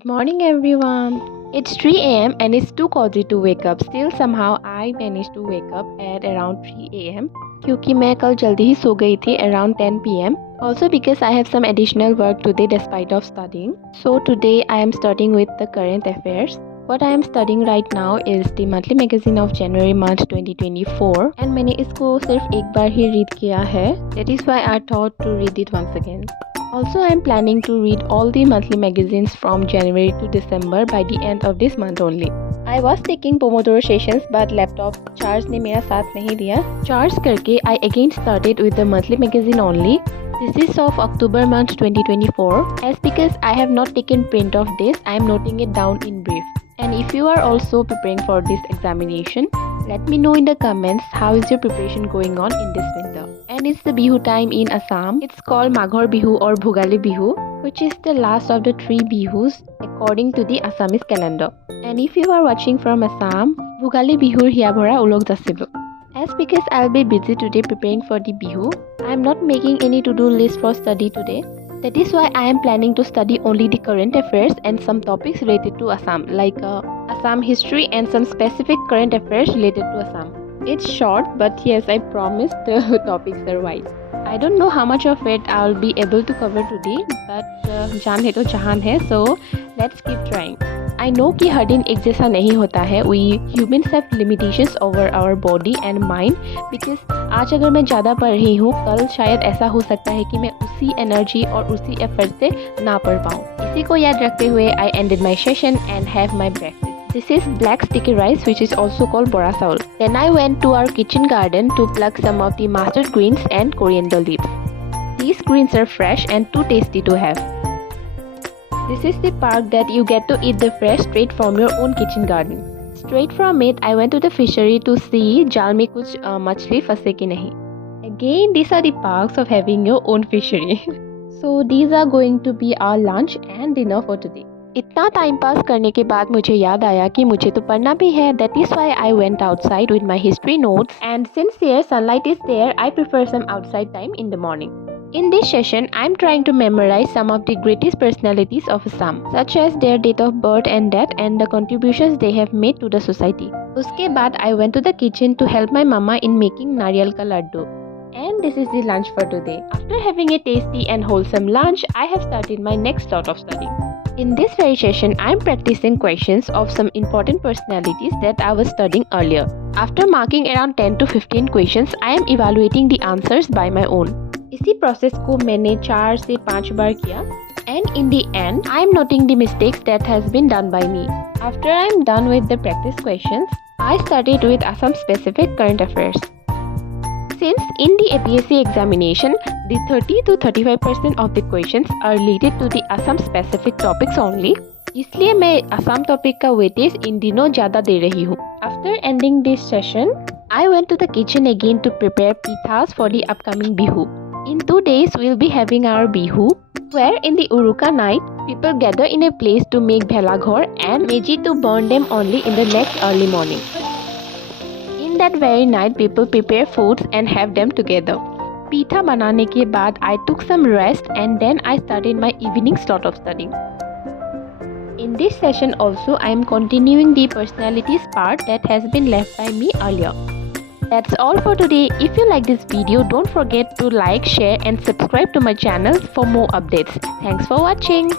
Good morning everyone. It's 3 a.m. and it's too cozy to wake up. Still somehow I managed to wake up at around 3 a.m. क्योंकि मैं कल जल्दी ही सो गई थी around 10 p.m. Also because I have some additional work today despite of studying. So today I am starting with the current affairs. What I am studying right now is the monthly magazine of January month 2024 and मैंने इसको सिर्फ एक बार ही read किया है. That is why I thought to read it once again. Also, I am planning to read all the monthly magazines from January to December by the end of this month only. I was taking Pomodoro sessions but laptop charge ने मेरा साथ नहीं दिया. Charge करके I again started with the monthly magazine only. This is of October month 2024. As because I have not taken print of this, I am noting it down in brief. And if you are also preparing for this examination, let me know in the comments how is your preparation going on in this winter. And it's the Bihu time in Assam. It's called Maghor Bihu or Bhogali Bihu, which is the last of the 3 Bihus according to the Assamese calendar. And if you are watching from Assam, Bhogali Bihur Hiabhora Ulog Jasibo. As because I'll be busy today preparing for the Bihu, I am not making any to-do list for study today. That is why I am planning to study only the current affairs and some topics related to Assam, like Assam history and some specific current affairs related to Assam. It's short, but yes, I promise the topics are wide. I don't know how much of it I'll be able to cover today, but जान है तो जहान है, so let's keep trying. I know कि हर दिन एक जैसा नहीं होता है. We humans have limitations over our body and mind because आज अगर मैं ज़्यादा पढ़ रही हूँ, कल शायद ऐसा हो सकता है कि मैं उसी एनर्जी और उसी एफर्ट से ना पढ़ पाऊँ. इसी को याद रखते हुए I ended my session and have my breakfast. This is black sticky rice which is also called bora saul. Then I went to our kitchen garden to pluck some of the mustard greens and coriander leaves. These greens are fresh and too tasty to have. This is the park that you get to eat the fresh straight from your own kitchen garden. Straight from it, I went to the fishery to see जाल में कुछ मछली फंसे कि नहीं. Again, these are the perks of having your own fishery. So these are going to be our lunch and dinner for today. इतना time pass करने के बाद मुझे याद आया कि मुझे तो पढ़ना भी है. That is why I went outside with my history notes. And since here sunlight is there, I prefer some outside time in the morning. In this session, I am trying to memorize some of the greatest personalities of Assam, such as their date of birth and death and the contributions they have made to the society. उसके बाद I went to the kitchen to help my mama in making नारियल का Laddu. And this is the lunch for today. After having a tasty and wholesome lunch, I have started my next lot of studying. In this very session, I am practicing questions of some important personalities that I was studying earlier. After marking around 10 to 15 questions, I am evaluating the answers by my own. इसी process को मैंने 4 से 5 बार किया. And in the end, I am noting the mistakes that has been done by me. After I am done with the practice questions, I started with Assam specific current affairs. Since in the APSC examination, the 30 to 35% of the questions are related to the Assam specific topics only, इसलिए मैं Assam topic का weightage इन दिनों ज़्यादा दे रही हूँ. After ending this session, I went to the kitchen again to prepare pithas for the upcoming Bihu. In 2 days, we'll be having our Bihu, where in the Uruka night, people gather in a place to make bhelaghor and meji to burn them only in the next early morning. In that very night, people prepare foods and have them together. Pitha बनाने के बाद, I took some rest and then I started my evening slot of studying. In this session also, I am continuing the personalities part that has been left by me earlier. That's all for today. If you like this video, don't forget to like, share and subscribe to my channel for more updates. Thanks for watching.